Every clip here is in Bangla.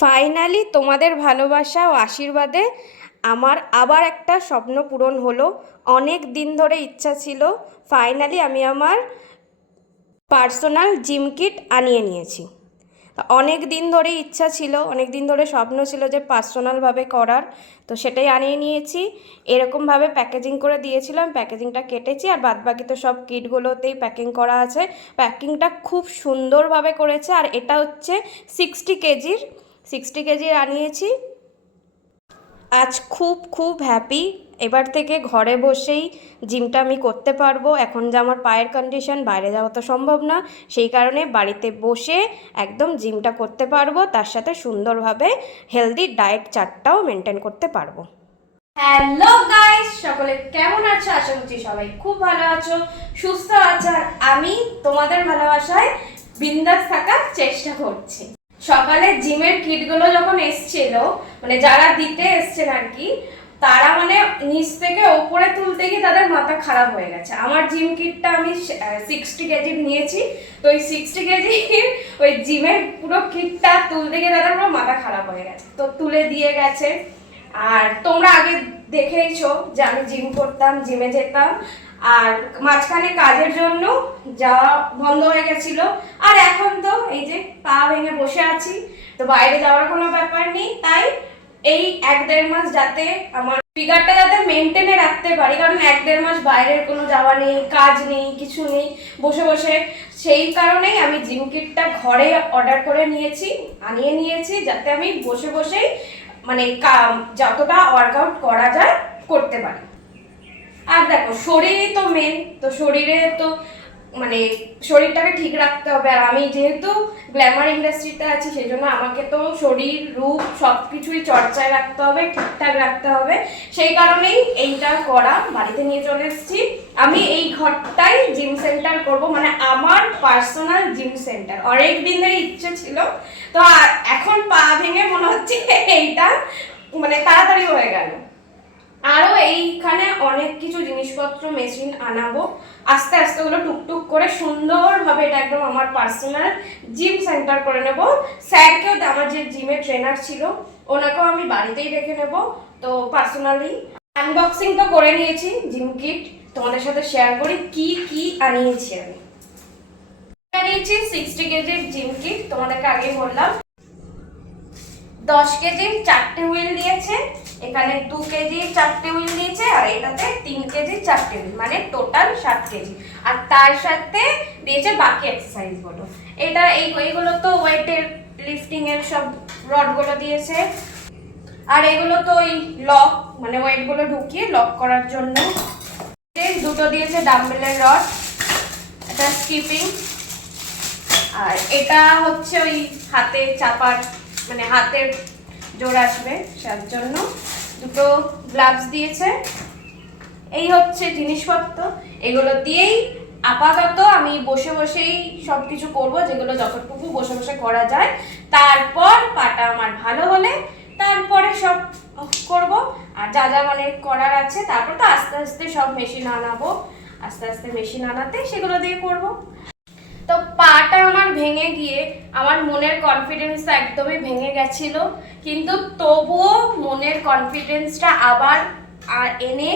ফাইনালি তোমাদের ভালোবাসা ও আশীর্বাদে আমার আবার একটা স্বপ্ন পূরণ হলো। অনেক দিন ধরে ইচ্ছা ছিল, ফাইনালি আমি আমার পার্সোনাল জিম কিট আনিয়ে নিয়েছি। অনেক দিন ধরে ইচ্ছা ছিল, অনেক দিন ধরে স্বপ্ন ছিল যে পার্সোনালভাবে করার, তো সেটাই আনিয়ে নিয়েছি। এরকমভাবে প্যাকেজিং করে দিয়েছিলাম, প্যাকেজিংটা কেটেছি, আর বাদবাকি তো সব কিটগুলোতেই প্যাকিং করা আছে। প্যাকিংটা খুব সুন্দরভাবে করেছে। আর এটা হচ্ছে 60 কেজির আনিয়েছি। আজ খুব খুব হ্যাপি। এবার থেকে ঘরে বসেই জিমটা আমি করতে পারবো। এখন যে আমার পায়ের কন্ডিশন, বাইরে যাওয়া তো সম্ভব না, সেই কারণে বাড়িতে বসে একদম জিমটা করতে পারবো, তার সাথে সুন্দরভাবে হেলদি ডায়েট চার্টটাও মেনটেন করতে পারবো। হ্যালো গাইস, সকলে কেমন আছো? আশা করছি সবাই খুব ভালো আছো, সুস্থ আছো। আর আমি তোমাদের ভালোবাসায় বিন্দাস থাকার চেষ্টা করছি। সকালে জিমের কিটগুলো যখন এসছিল, মানে যারা দিতে এসছেন আর কি, তারা মানে নিচ থেকে ওপরে তুলতে গিয়ে তাদের মাথা খারাপ হয়ে গেছে। আমার জিম কিটটা আমি 60 কেজি নিয়েছি, তো ওই 60 কেজি ওই জিমের পুরো কিটটা তুলতে গিয়ে তাদের পুরো মাথা খারাপ হয়ে গেছে, তো তুলে দিয়ে গেছে। আর তোমরা আগে দেখেইছো যে আমি জিম করতাম, জিমে যেতাম, আর মাঝখানে কাজের জন্য যাওয়া বন্ধ হয়ে গেছিল। আর এখন তো এই যে পা ভেঙে বসে আছি, তো বাইরে যাওয়ার কোনো ব্যাপার নেই। তাই এই 1-1.5 মাস যাতে আমার ফিগারটা যাতে মেনটেনে রাখতে পারি, কারণ 1-1.5 মাস বাইরের কোনো যাওয়া নেই, কাজ নেই, কিছু নেই, বসে বসে, সেই কারণেই আমি জিম কিটটা ঘরে অর্ডার করে নিয়েছি, আনিয়ে নিয়েছি, যাতে আমি বসে বসেই মানে যতটা ওয়ার্কআউট করা যায় করতে পারি। আর দেখো, শরীরই তো মেন, তো শরীরে তো মানে শরীরটাকে ঠিক রাখতে হবে। আর আমি যেহেতু গ্ল্যামার ইন্ডাস্ট্রিতে আছি, সেই জন্য আমাকে তো শরীর রূপ সব কিছুই চর্চায় রাখতে হবে, ঠিকঠাক রাখতে হবে। সেই কারণেই এইটা করা, বাড়িতে নিয়ে চলে এসেছি। আমি এই ঘরটাই জিম সেন্টার করব, মানে আমার পার্সোনাল জিম সেন্টার। অনেক দিন ধরে ইচ্ছে ছিল, তো এখন পা ভেঙে মনে হচ্ছে এইটা মানে তাড়াতাড়ি হয়ে গেল। আরও এইখানে অনেক কিছু জিনিসপত্র, মেশিন আনাবো, আস্তে আস্তে ওগুলো টুকটুক করে সুন্দরভাবে এটা একদম আমার পার্সোনাল জিম সেন্টার করে নেব। স্যারকেও, আমার যে জিমের ট্রেনার ছিল ওনাকেও আমি বাড়িতেই রেখে নেব। তো পার্সোনালি আনবক্সিং তো করে নিয়েছি জিম কিট, তোমাদের সাথে শেয়ার করি কি কি আনিয়েছি। আমি আনিয়েছি 60 কেজির জিম কিট, তোমাদেরকে আগেই বললাম। 10 কেজির 4টে হুইল দিয়েছে, এখানে 2 কেজির 4টে হুইল দিয়েছে, আর এটাতে 3 কেজির 4টে হুইল, মানে টোটাল 7 কেজি। আর তার সাথে দিয়েছে বাকি এক্সারসাইজ গুলো। এটা এইগুলো তো ওয়েটের লিফটিং এর সব রডগুলো দিয়েছে। আর এগুলো তো ওই লক, মানে ওয়েট গুলো ঢুকিয়ে লক করার জন্য। দুটো দিয়েছে ডাম্বেলের রড, এটা স্কিপিং। আর এটা হচ্ছে ওই হাতে চাপার, মানে হাতের জোর আসবে তার জন্য। দুটো গ্লাভস দিয়েছে। এই হচ্ছে জিনিসপত্র, এগুলো দিয়েই আপাতত আমি বসে বসেই সব কিছু করবো, যেগুলো যতটুকু বসে বসে করা যায়। তারপর পাটা আমার ভালো হলে তারপরে সব করব। আর যা যা মানে করার আছে, তারপর তো আস্তে আস্তে সব মেশিন আনাবো, আস্তে আস্তে মেশিন আনাতে সেগুলো দিয়ে করব। তো পাটা আমার ভেঙে গিয়ে আমার মনের কনফিডেন্সটা একদমই ভেঙে গেছিল, কিন্তু তবুও মনের কনফিডেন্সটা আবার এনে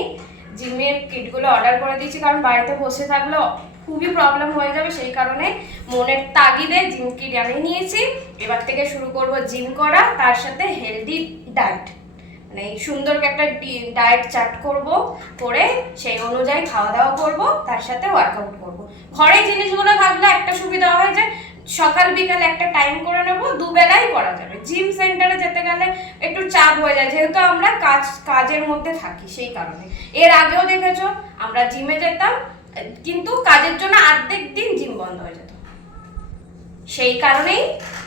জিমের কিটগুলো অর্ডার করে দিয়েছি, কারণ বাড়িতে বসে থাকলে খুবই প্রবলেম হয়ে যাবে। সেই কারণে মনের তাগিদে জিম কিট আনিয়ে নিয়েছি। এবার থেকে শুরু করব জিম করা, তার সাথে হেলদি ডায়েট, মানে সুন্দর একটা ডায়েট চার্ট করব, করে সেই অনুযায়ী খাওয়া দাওয়া করব, তার সাথে ওয়ার্কআউট করব। ঘরে জিনিসগুলো থাকলে একটা সুবিধা হয় যে সকাল বিকাল একটা টাইম করে নেব, দুবেলাই করা যাবে। জিম সেন্টারে যেতে গেলে একটু চাপ হয়ে যায়, যেহেতু আমরা কাজের মধ্যে থাকি, সেই কারণে। এর আগেও দেখেছো আমরা জিমে যেতাম, কিন্তু কাজের জন্য অর্ধেক দিন জিম বন্ধ হয়ে যেত। সেই কারণেই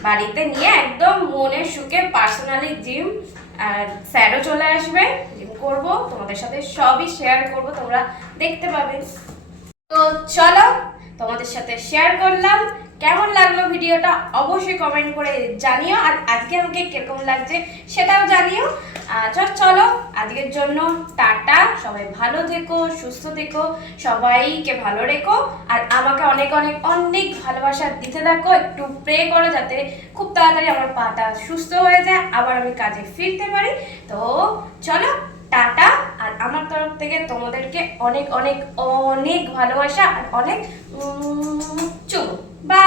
বাড়িতে নিয়ে একদম মনের সুখে পার্সোনালি জিম, আর স্যারও চলে আসবে, জিম করব, তোমাদের সাথে সবই শেয়ার করব, তোমরা দেখতে পাবে। তো চলো, তোমাদের সাথে শেয়ার করলাম কেমন লাগলো ভিডিওটা অবশ্যই কমেন্ট করে জানিও, আর আজকে আমাকে কিরকম লাগছে সেটাও জানিও। চলো আজকের জন্য টাটা, সবাই ভালো থেকো, সুস্থ থেকো, সবাইকে ভালো রেখো, আর আমাকে অনেক অনেক অনেক ভালোবাসা দিতে থাকো, একটু প্রে করো যাতে খুব তাড়াতাড়ি আমার পাটা সুস্থ হয়ে যায়, আবার আমি কাজে ফিরতে পারি। তো চলো টাটা, আর আমার তরফ থেকে তোমাদেরকে অনেক অনেক অনেক ভালোবাসা আর অনেক চুমু। বাই।